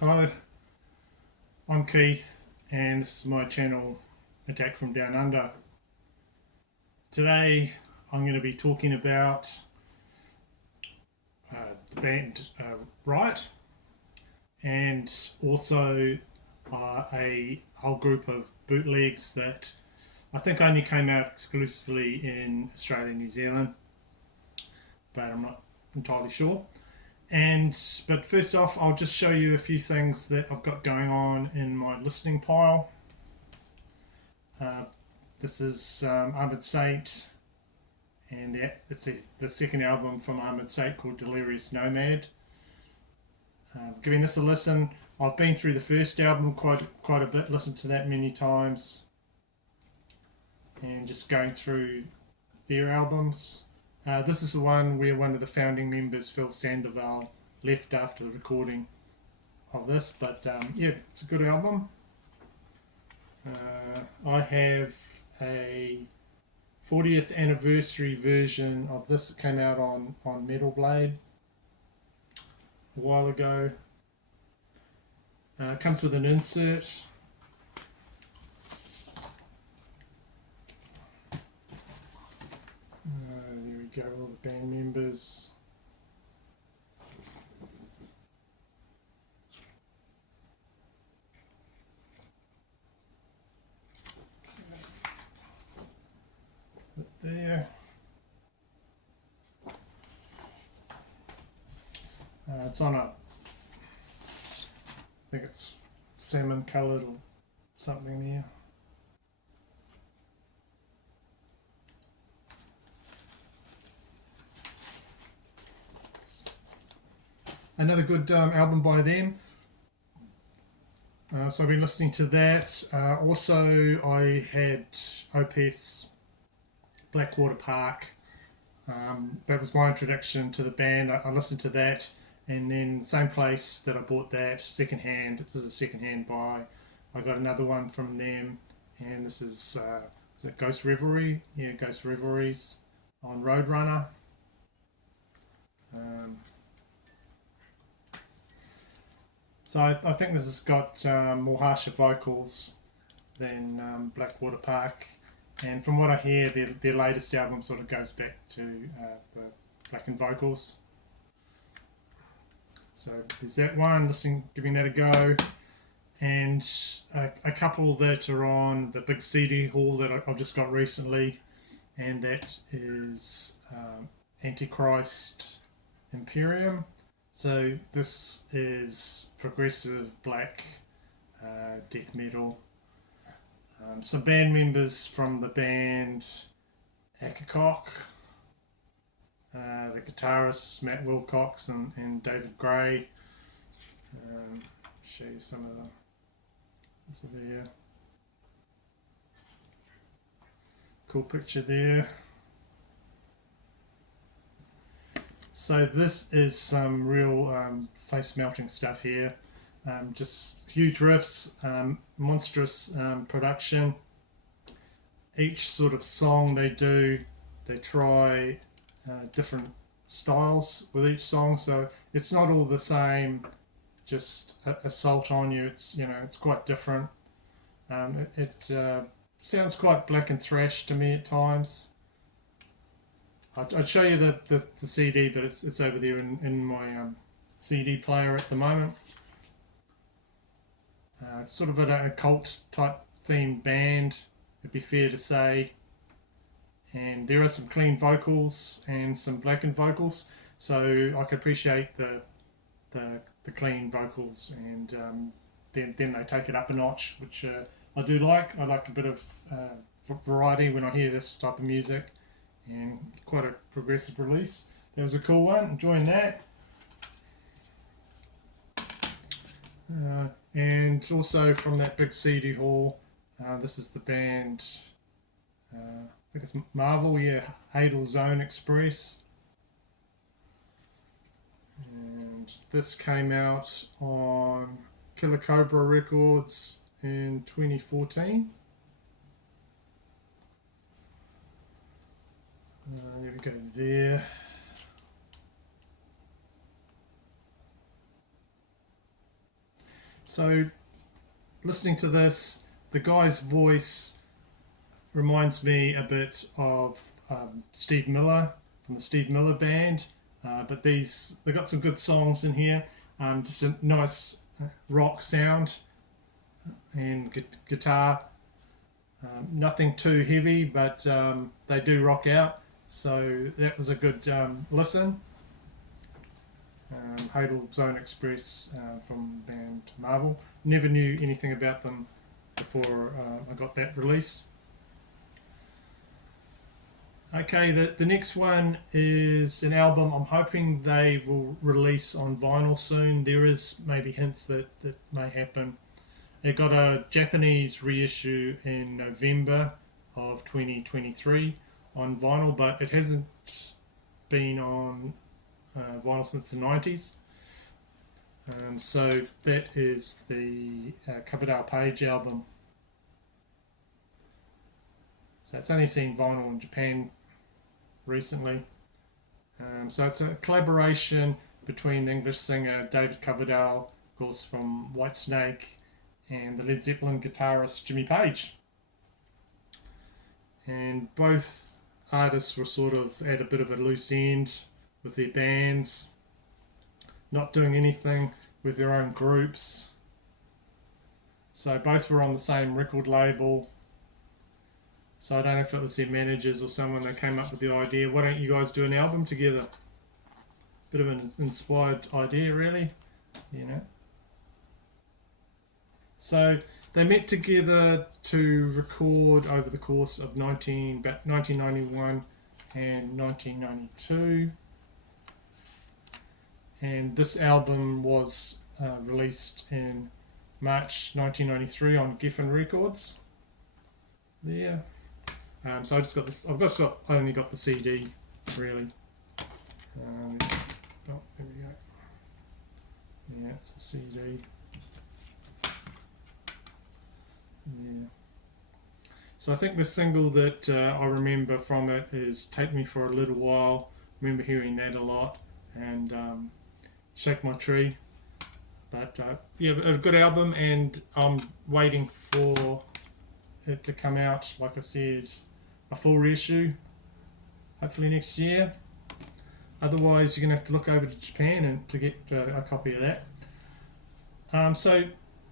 Hello, I'm Keith, and this is my channel Attack from Down Under. Today I'm going to be talking about the band Riot, and also a whole group of bootlegs that I think only came out exclusively in Australia and New Zealand, but I'm not entirely sure. But first off, I'll just show you a few things that I've got going on in my listening pile. This is Armored Saint, and it's the second album from Armored Saint called Delirious Nomad. Giving this a listen. I've been through the first album quite a bit, listened to that many times, and just going through their albums. This is the one where one of the founding members, Phil Sandoval, left after the recording of this, but yeah, it's a good album. I have a 40th anniversary version of this that came out on Metal Blade a while ago. It comes with an insert. There we go, all the band members. There. It's on I think it's salmon coloured or something there. Another good album by them. So I've been listening to that. Also, I had Opeth's Blackwater Park. That was my introduction to the band. I listened to that, and then the same place that I bought that secondhand. This is a secondhand buy. I got another one from them, and this is it Ghost Revelry? Yeah, Ghost Revelries on Roadrunner. So I think this has got more harsher vocals than Blackwater Park. And from what I hear, their latest album sort of goes back to the blackened vocals. So there's that one, giving that a go. And a couple that are on the big CD haul that I've just got recently, and that is Antichrist Imperium. So this is progressive black death metal. Some band members from the band Ackercock, the guitarists Matt Wilcox and David Gray. Show you some of them. So there, cool picture there. So this is some real face melting stuff here. Just huge riffs, monstrous production. Each sort of song they do, they try different styles with each song, so it's not all the same, just assault on you. It's it's quite different. It sounds quite black and thrash to me at times. I'd show you the CD, but it's over there in my CD player at the moment. It's sort of a cult type themed band, it'd be fair to say. And there are some clean vocals and some blackened vocals, so I can appreciate the clean vocals, and then they take it up a notch, which I do like. I like a bit of variety when I hear this type of music, and quite a progressive release. That was a cool one, enjoying that. And also from that big CD haul, this is the band, I think it's Marvel, yeah, Hadal Zone Express. And this came out on Killer Cobra Records in 2014. There we go there. So listening to this, the guy's voice reminds me a bit of Steve Miller from the Steve Miller Band, but they got some good songs in here. Just a nice rock sound and guitar. Nothing too heavy, but they do rock out. So that was a good listen. Hadal Zone Express from band Marvel. Never knew anything about them before I got that release. Okay, the next one is an album I'm hoping they will release on vinyl soon. There is maybe hints that may happen. It got a Japanese reissue in November of 2023 on vinyl, but it hasn't been on vinyl since the 90s. So that is the Coverdale Page album. So it's only seen vinyl in Japan recently. So it's a collaboration between the English singer David Coverdale, of course from Whitesnake, and the Led Zeppelin guitarist Jimmy Page. And both artists were sort of at a bit of a loose end with their bands, not doing anything with their own groups. So both were on the same record label. So I don't know if it was their managers or someone that came up with the idea, why don't you guys do an album together? Bit of an inspired idea, really, you know. So they met together to record over the course of 1991 and 1992. And this album was released in March 1993 on Geffen Records. There. So I just got this. I only got the CD, really. Oh, there we go. Yeah, it's the CD. Yeah. So I think the single that I remember from it is "Take Me for a Little While." I remember hearing that a lot, and "Shake My Tree." But yeah, a good album, and I'm waiting for it to come out. Like I said, a full reissue, hopefully next year. Otherwise, you're gonna have to look over to Japan and to get a copy of that. So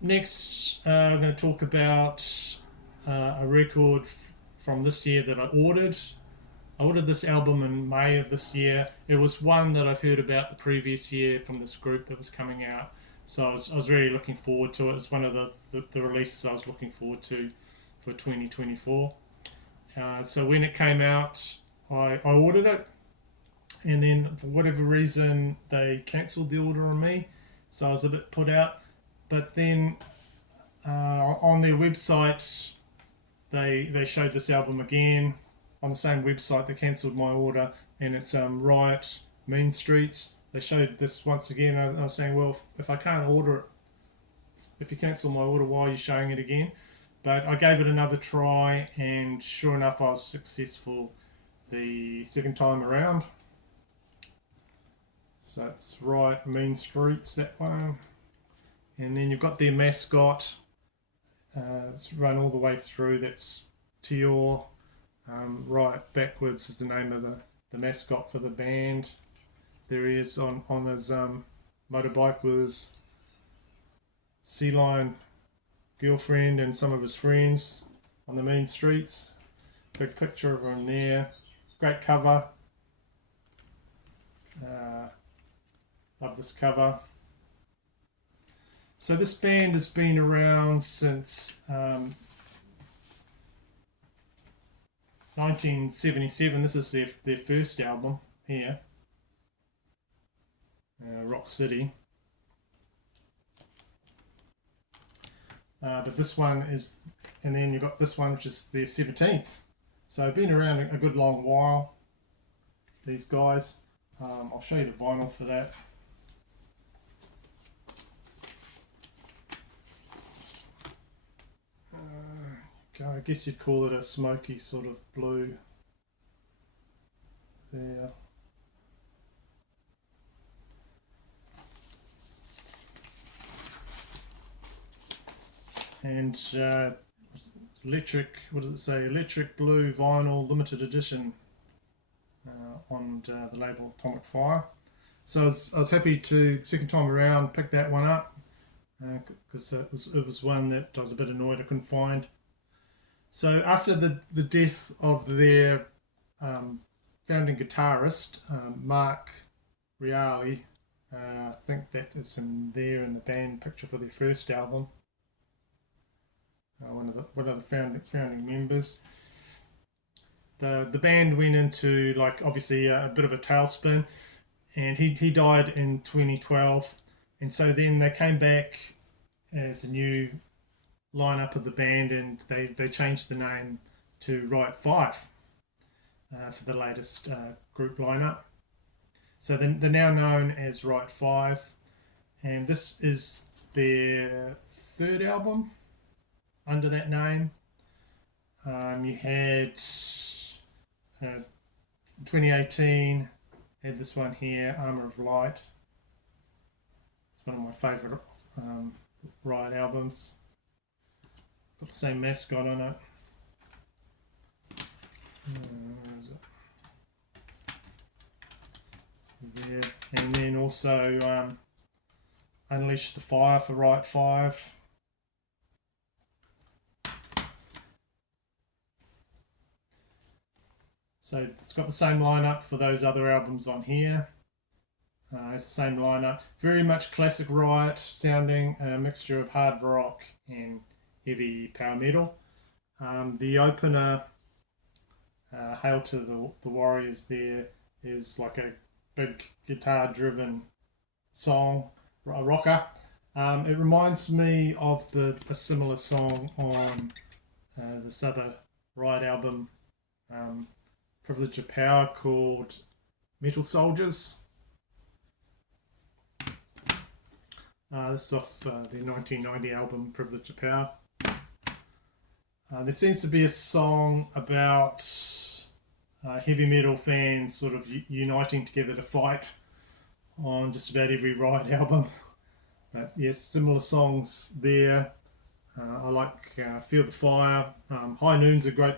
next, I'm going to talk about a record from this year that I ordered. I ordered this album in May of this year. It was one that I'd heard about the previous year from this group that was coming out. So I was really looking forward to it. It's one of the releases I was looking forward to for 2024. So when it came out, I ordered it. And then for whatever reason, they cancelled the order on me. So I was a bit put out. But then on their website, they showed this album again. On the same website, they cancelled my order. And it's Riot, Mean Streets. They showed this once again. I was saying, well, if I can't order it, if you cancel my order, why are you showing it again? But I gave it another try, and sure enough, I was successful the second time around. So it's Riot, Mean Streets, that one. And then you've got their mascot. It's run all the way through. That's Tior. Riot Backwards is the name of the mascot for the band. There he is on his motorbike with his sea lion girlfriend and some of his friends on the main streets. Big picture of him there. Great cover. Love this cover. So this band has been around since 1977. This is their first album here. Rock City. But this one is, and then you've got this one, which is their 17th. So been around a good long while, these guys. I'll show you the vinyl for that. I guess you'd call it a smoky sort of blue there. and what does it say? Electric Blue Vinyl Limited Edition on the label Atomic Fire. So I was happy to, second time around, pick that one up because it was one that I was a bit annoyed I couldn't find. So after the death of their founding guitarist, Mark Riali, I think that is in there in the band picture for their first album. One of the founding members. The band went into, like, obviously a bit of a tailspin, and he died in 2012, and so then they came back as a new lineup of the band, and they changed the name to Riot 5 for the latest group lineup. So they're now known as Riot 5, and this is their third album under that name. You had 2018 had this one here, Armour of Light. It's one of my favourite Riot albums. Got the same mascot on it. Where is it? There. And then also Unleash the Fire for Riot 5. So it's got the same lineup for those other albums on here. It's the same lineup. Very much classic Riot sounding, a mixture of hard rock and heavy power metal. The opener, Hail to the Warriors, there is like a big guitar driven song, a rocker. It reminds me of a similar song on this other Riot album, Privilege of Power, called Metal Soldiers. This is off the 1990 album Privilege of Power. There seems to be a song about heavy metal fans sort of uniting together to fight on just about every Riot album. But yes, similar songs there. I like Feel the Fire. High Noon's a great.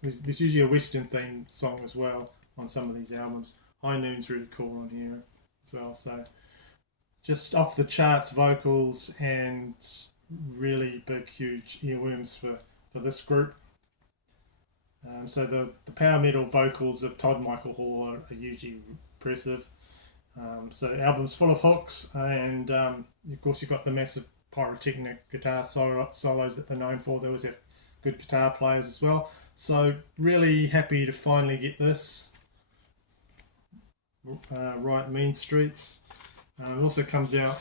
There's usually a Western themed song as well on some of these albums. High Noon's really cool on here as well. So just off the charts vocals and really big, huge earworms for this group. So the power metal vocals of Todd Michael Hall are usually impressive. So the album's full of hooks, and of course you've got the massive pyrotechnic guitar solos that they're known for. They always have good guitar players as well. So really happy to finally get this. Riot Mean Streets. It also comes out.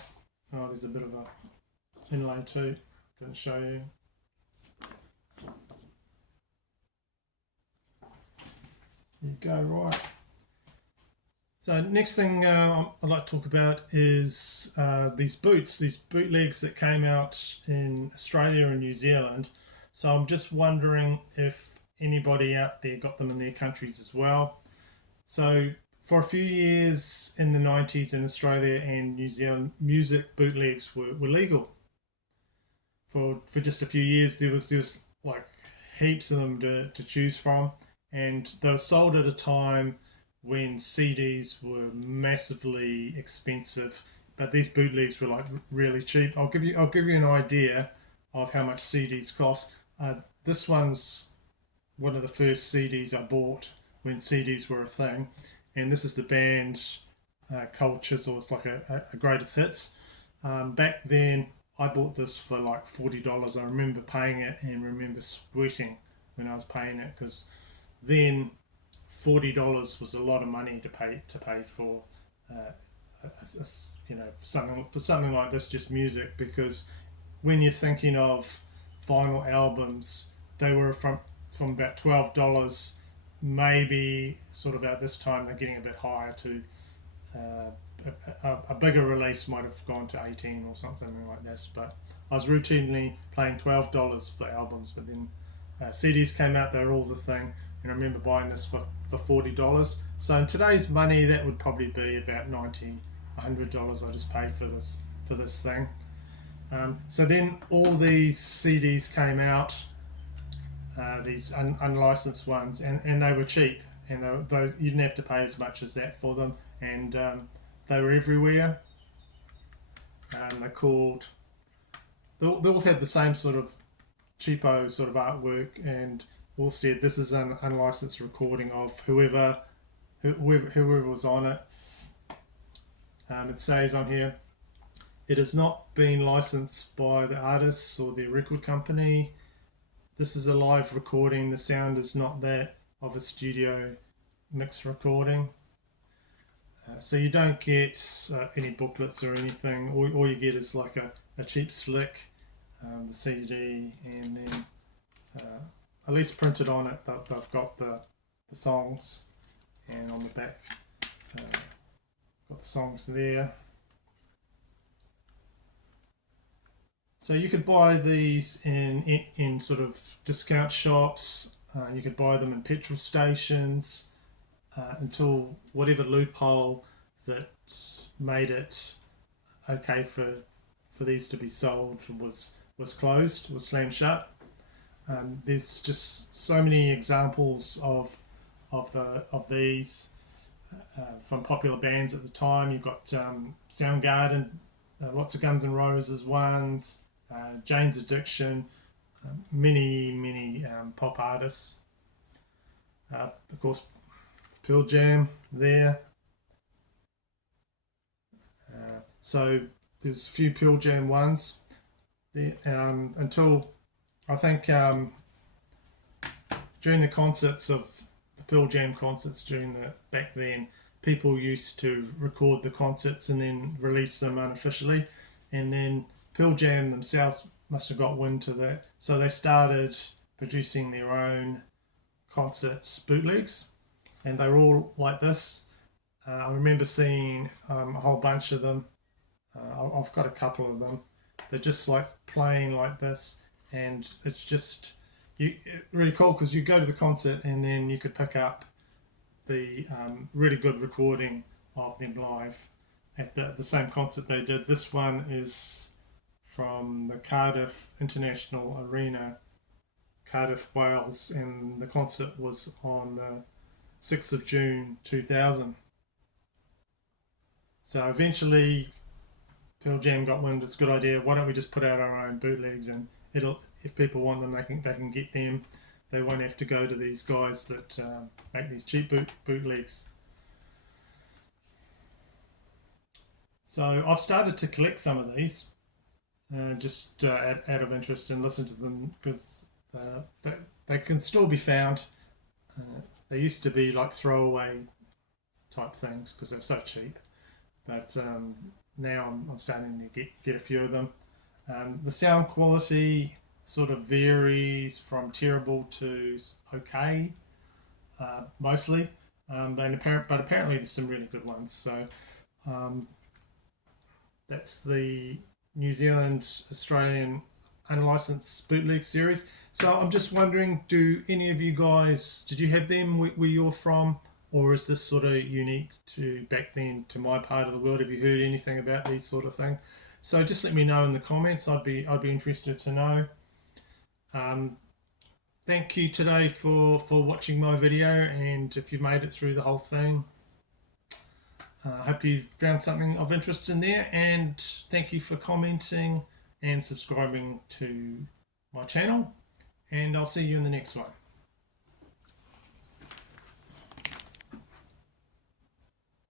Oh, there's a bit of a inlay too. Didn't show you. There you go, right. So next thing I'd like to talk about is these boots, these bootlegs that came out in Australia and New Zealand. So I'm just wondering if anybody out there got them in their countries as well. So for a few years in the 90s in Australia and New Zealand, music bootlegs were legal. For just a few years, there was like heaps of them to choose from, and they were sold at a time when CDs were massively expensive, but these bootlegs were like really cheap. I'll give you an idea of how much CDs cost. This one's one of the first CDs I bought when CDs were a thing, and this is the band Cold Chisel. It's like a greatest hits. Back then I bought this for like $40. I remember paying it and remember sweating when I was paying it, because then $40 was a lot of money to pay for something like this, just music. Because when you're thinking of vinyl albums, they were from about $12, maybe sort of at this time they're getting a bit higher to a bigger release might have gone to 18 or something like this. But I was routinely paying $12 for albums, but then CDs came out, they were all the thing, and I remember buying this for $40. So in today's money, that would probably be about $90, $100 I just paid for this thing. So then all these CDs came out, these unlicensed ones, and they were cheap, and you didn't have to pay as much as that for them, and they were everywhere. They're called. They all had the same sort of cheapo sort of artwork, and all said this is an unlicensed recording of whoever was on it. It says on here, it has not been licensed by the artists or the record company. This is a live recording. The sound is not that of a studio mix recording. So you don't get any booklets or anything. All you get is like a cheap slick, the CD, and then at least printed on it, they've got the songs, and on the back got the songs there. So you could buy these in sort of discount shops. You could buy them in petrol stations until whatever loophole that made it okay for these to be sold was closed, was slammed shut. There's just so many examples of these from popular bands at the time. You've got Soundgarden, lots of Guns N' Roses ones, Jane's Addiction, many pop artists. Of course, Pearl Jam there. So there's a few Pearl Jam ones there, until I think during the concerts of the Pearl Jam concerts back then, people used to record the concerts and then release them unofficially, and then Pearl Jam themselves must have got wind to that, so they started producing their own concert bootlegs, and they were all like this. I remember seeing a whole bunch of them. I've got a couple of them. They're just like playing like this, and it's just really cool because you go to the concert and then you could pick up the really good recording of them live at the same concert they did. This one is from the Cardiff International Arena, Cardiff, Wales, and the concert was on the 6th of June 2000. So eventually Pearl Jam got wind, it's a good idea, why don't we just put out our own bootlegs, and if people want them, they can get them. They won't have to go to these guys that make these cheap bootlegs. So I've started to collect some of these, just out of interest, and listen to them because they can still be found. They used to be like throwaway type things because they're so cheap, but now I'm starting to get a few of them. The sound quality sort of varies from terrible to okay, mostly, but apparently there's some really good ones. So that's the New Zealand Australian unlicensed bootleg series. So I'm just wondering, do any of you guys, did you have them where you're from, or is this sort of unique to back then to my part of the world? Have you heard anything about these sort of things? So just let me know in the comments. I'd be interested to know. Thank you today for watching my video, and if you've made it through the whole thing, I hope you found something of interest in there, and thank you for commenting and subscribing to my channel, and I'll see you in the next one.